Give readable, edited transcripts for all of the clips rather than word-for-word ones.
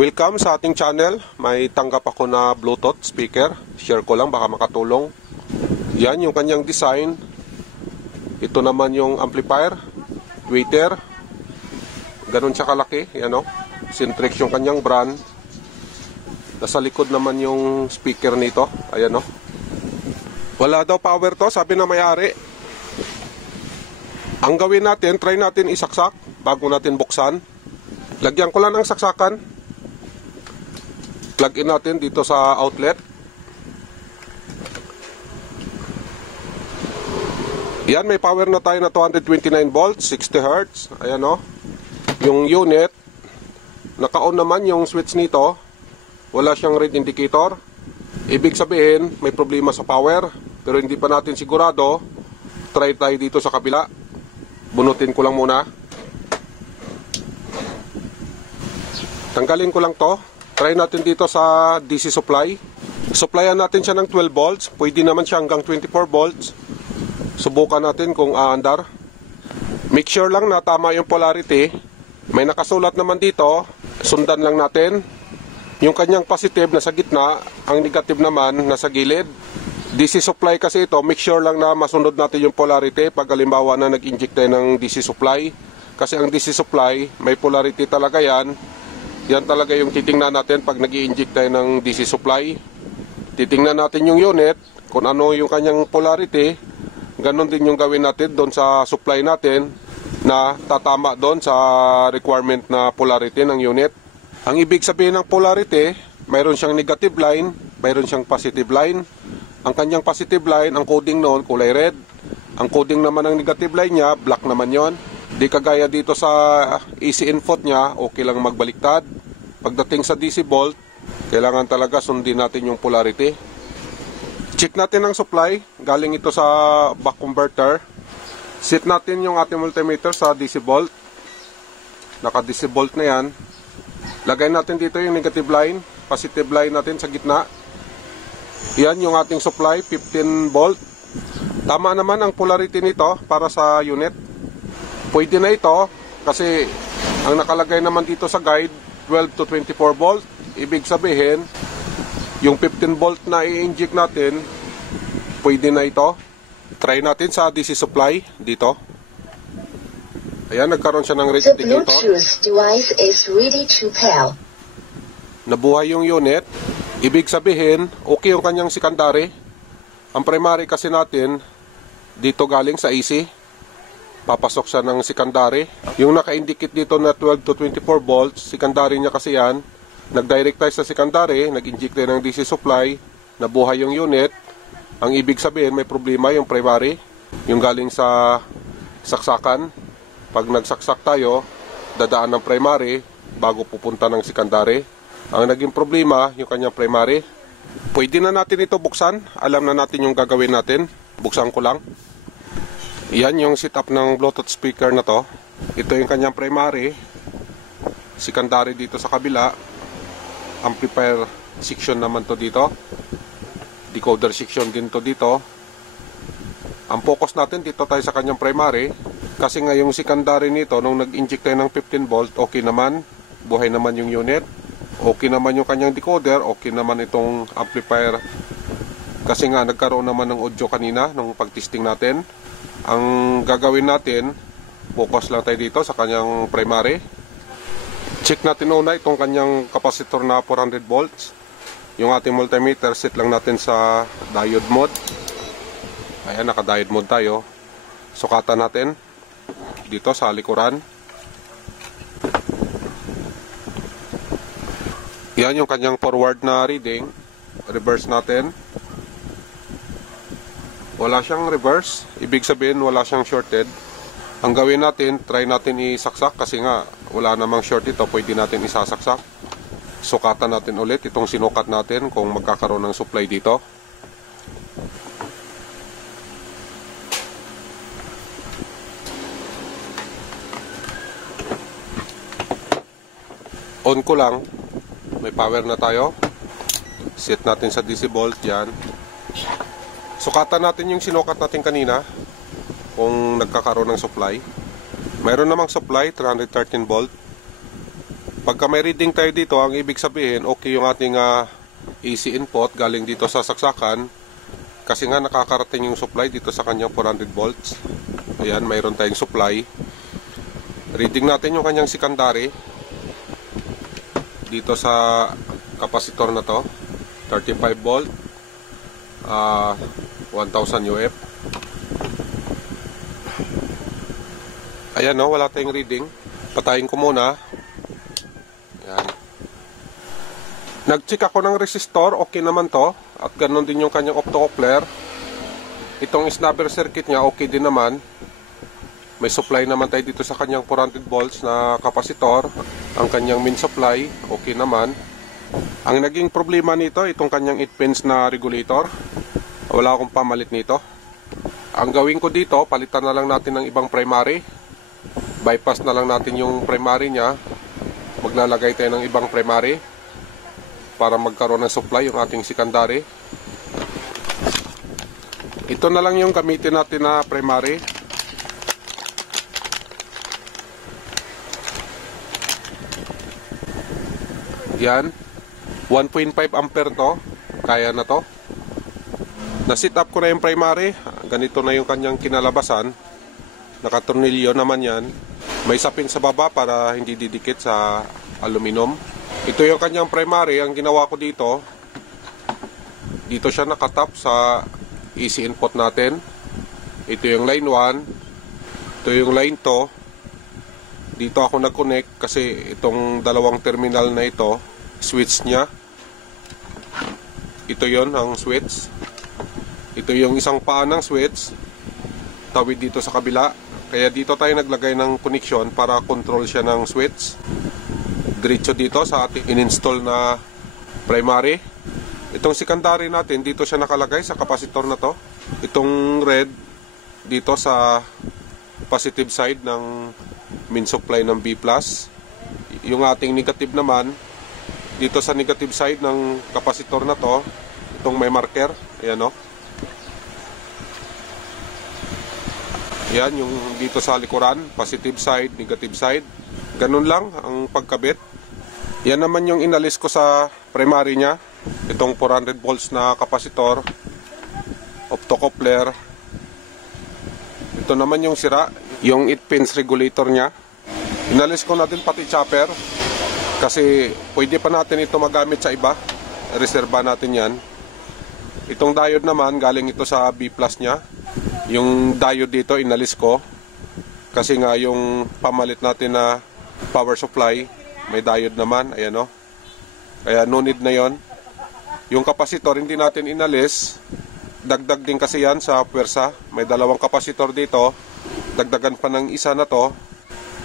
Welcome sa ating channel. May tanggap ako na Bluetooth speaker. Share ko lang, baka makatulong. Yan yung kanyang design. Ito naman yung amplifier, tweeter. Ganon siya kalaki. Yan o. Syntrix yung kanyang brand. Nasa likod naman yung speaker nito. Ayan o. Wala daw power to, sabi na may-ari. Ang gawin natin, try natin isaksak bago natin buksan. Lagyan ko lang ng saksakan. Plug in natin dito sa outlet. Yan, may power na tayo na 229 volts, 60 Hz. Ayan o. Yung unit, naka-on naman yung switch nito. Wala siyang red indicator. Ibig sabihin, may problema sa power. Pero hindi pa natin sigurado. Try tayo dito sa kabila. Bunutin ko lang muna. Tanggalin ko lang to. Try natin dito sa DC supply. Supplyan natin siya ng 12 volts. Pwede naman siya hanggang 24 volts. Subukan natin kung aandar. Make sure lang na tama yung polarity. May nakasulat naman dito. Sundan lang natin. Yung kanyang positive nasa gitna, ang negative naman nasa gilid. DC supply kasi ito, make sure lang na masunod natin yung polarity pag halimbawa na nag-inject tayo ng DC supply. Kasi ang DC supply, may polarity talaga yan. Yan talaga yung titingnan natin pag nag-i-inject tayo ng DC supply. Titingnan natin yung unit, kung ano yung kanyang polarity. Ganon din yung gawin natin doon sa supply natin na tatama doon sa requirement na polarity ng unit. Ang ibig sabihin ng polarity, mayroon siyang negative line, mayroon siyang positive line. Ang kanyang positive line, ang coding noon, kulay red. Ang coding naman ng negative line niya, black naman yon. Di kagaya dito sa AC input niya, okay lang magbaliktad. Pagdating sa DC volt, kailangan talaga sundin natin yung polarity. Check natin ang supply. Galing ito sa buck converter. Set natin yung ating multimeter sa DC volt. Naka DC volt na yan. Lagay natin dito yung negative line, positive line natin sa gitna. Yan yung ating supply, 15 volt. Tama naman ang polarity nito para sa unit. Pwede na ito kasi ang nakalagay naman dito sa guide 12 to 24 volt. Ibig sabihin yung 15 volt na i-inject natin, pwede na ito. Try natin sa DC supply dito. Ayan, nagkaroon siya ng red indicator. Nabuhay yung unit. Ibig sabihin, okay yung kanyang secondary. Ang primary kasi natin, dito galing sa AC. Papasok siya ng secondary. Yung naka-indicate dito na 12 to 24 volts, secondary niya kasi yan. Nag-direct tayo sa secondary, nag-inject tayo ng DC supply, nabuhay yung unit. Ang ibig sabihin, may problema yung primary. Yung galing sa saksakan. Pag nagsaksak tayo, dadaan ng primary bago pupunta ng secondary. Ang naging problema, yung kanyang primary. Pwede na natin ito buksan. Alam na natin yung gagawin natin. Buksan ko lang. Yan yung setup ng Bluetooth speaker na to. Ito yung kanyang primary. Secondary dito sa kabila. Amplifier section naman to dito. Decoder section din to dito. Ang focus natin dito tayo sa kanyang primary. Kasi nga yung secondary nito, nung nag-inject tayo ng 15 volt, okay naman. Buhay naman yung unit. Okay naman yung kanyang decoder. Okay naman itong amplifier. Kasi nga nagkaroon naman ng audio kanina nung pag-testing natin. Ang gagawin natin, focus lang tayo dito sa kanyang primary. Check natin una itong kanyang capacitor na 400 volts. Yung ating multimeter, set lang natin sa diode mode. Ayan, naka-diode mode tayo. Sukatan natin dito sa likuran. Yan yung kanyang forward na reading. Reverse natin. Wala siyang reverse. Ibig sabihin wala siyang shorted. Ang gawin natin, try natin isaksak kasi nga wala namang short ito. Pwede natin isasaksak. Sukatan natin ulit itong sinukat natin kung magkakaroon ng supply dito. On ko lang. May power na tayo. Set natin sa DC volt yan. Sukatan natin yung sinukat natin kanina kung nagkakaroon ng supply. Mayroon namang supply 313 volt. Pagka may reading tayo dito, ang ibig sabihin, okay yung ating AC input galing dito sa saksakan. Kasi nga nakakarating yung supply dito sa kanyang 400 volts. Ayan, mayroon tayong supply. Reading natin yung kanyang secondary dito sa kapasitor na to. 35 volt, 1000 UF. Ayan, no, wala tayong reading. Patayin ko muna. Ayan. Nag-check ako ng resistor, okay naman to. At ganun din yung kanyang optocoupler. Itong snubber circuit niya, okay din naman. May supply naman tayo dito sa kanyang 400 volts na kapasitor. Ang kanyang main supply, okay naman. Ang naging problema nito, itong kanyang 8 pins na regulator. Wala akong pamalit nito. Ang gawin ko dito, palitan na lang natin ng ibang primary. Bypass na lang natin yung primary niya. Maglalagay tayo ng ibang primary para magkaroon ng supply yung ating secondary. Ito na lang yung gamitin natin na primary. Yan, 1.5 ampere to. Kaya na to. Na-set up ko na yung primary. Ganito na yung kanyang kinalabasan. Nakatornilyo naman yan. May sapin sa baba para hindi didikit sa aluminum. Ito yung kanyang primary. Ang ginawa ko dito, dito siya nakatap sa AC input natin. Ito yung line 1. Ito yung line 2. Dito ako nag-connect kasi itong dalawang terminal na ito, switch nya. Ito yon ang switch. Ito yung isang paa ng switch. Tawid dito sa kabila. Kaya dito tayo naglagay ng connection para control siya ng switch. Diretso dito sa ating in-install na primary. Itong secondary natin, dito siya nakalagay sa kapasitor na to. Itong red, dito sa positive side ng main supply ng B+. Yung ating negative naman, dito sa negative side ng kapasitor na to. Itong may marker, ayan o. Yan, yung dito sa likuran, positive side, negative side. Ganun lang ang pagkabit. Yan naman yung inalis ko sa primary niya. Itong 400 volts na kapasitor, optocoupler. Ito naman yung sira, yung 8 pins regulator niya. Inalis ko na din pati chopper. Kasi pwede pa natin ito magamit sa iba. Reserva natin yan. Itong diode naman, galing ito sa B+ niya. Yung diode dito inalis ko kasi nga yung pamalit natin na power supply may diode naman, ayan o. Kaya no need na yon. Yung kapasitor hindi natin inalis, dagdag din kasi yan sa puwersa. May dalawang kapasitor dito, dagdagan pa ng isa na to.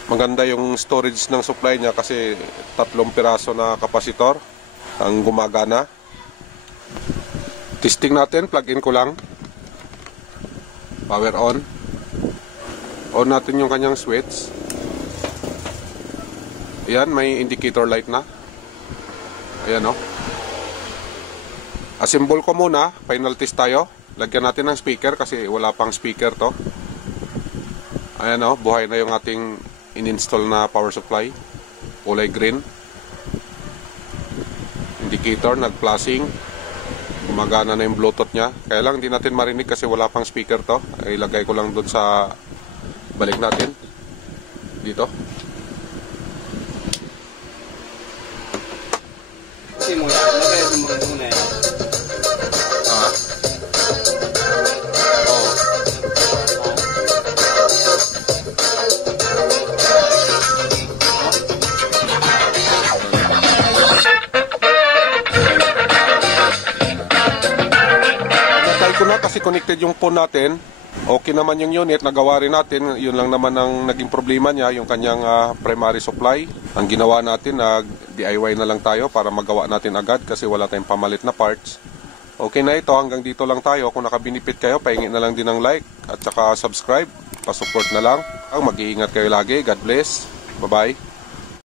Maganda yung storage ng supply niya kasi 3 piraso na kapasitor ang gumagana. Testing natin, plug in ko lang. Power on. On natin yung kanyang switch. Ayan, may indicator light na. Ayan o. Assemble ko muna. Final test tayo. Lagyan natin ng speaker kasi wala pang speaker to. Ayan o, buhay na yung ating in-install na power supply. Kulay green. Indicator, nag-flashing. Gumagana na yung bluetooth nya. Kaya lang hindi natin marinig kasi wala pang speaker to. Ilagay ko lang doon sa balik natin. Dito. Kasi mo yan. Lagay mo muna yan. Ko na kasi connected yung phone natin. Okay naman yung unit, nagawa rin natin. Yun lang naman ang naging problema niya, yung kanyang primary supply. Ang ginawa natin, DIY na lang tayo para magawa natin agad kasi wala tayong pamalit na parts. Okay na ito, hanggang dito lang tayo. Kung nakabinipit kayo, pahingi na lang din ng like at saka subscribe. Pasupport na lang. Mag-iingat kayo lagi. God bless. Bye-bye.